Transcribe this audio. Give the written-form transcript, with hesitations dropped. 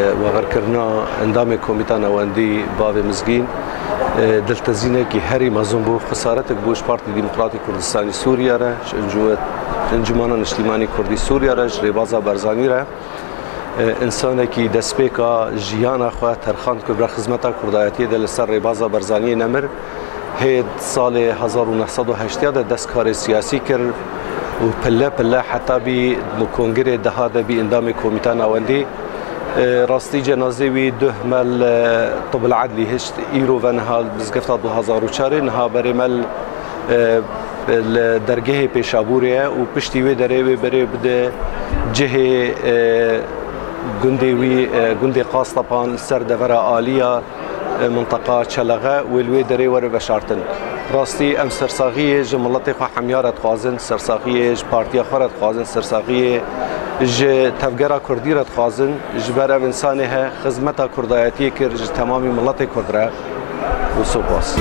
وغركرنا اندام كوميتا نواندي باب مزگین دلتزینه که هری مزون بو خسارت بوش پارتی دموکراتی کردستانی سوریا را انجمن نشتیمانی کردی سوریا را جریبازا برزانی را انسان کی دسپیکا جیانا خو ترخان که بر خدمت کردایتی دل سر ریبازا برزانی نمر هید سال 1980 دستکار سیاسی کرد و پله حتی بی مکنگره دهاده بی اندام کمیته نواندی راستی جنازه وی دهمل طب العدلی هشت ایرو و نها بزگفت 2004 نها برمل درگه پیشابوریه و پشتی وی دره وی بره بده جه گندی قاسطپان سر دورا آلیا منطقه چلغه ولوی دره ور بشارتن راستی ام سرساغی جملت خو حمیارت خوازن سرساغی پارتیا خورت خوازن سرساغی ج تفگرا کردی رت خوازن جبر انسان ها خدمت کردایتی کر تمامی ملت کردره و سپاس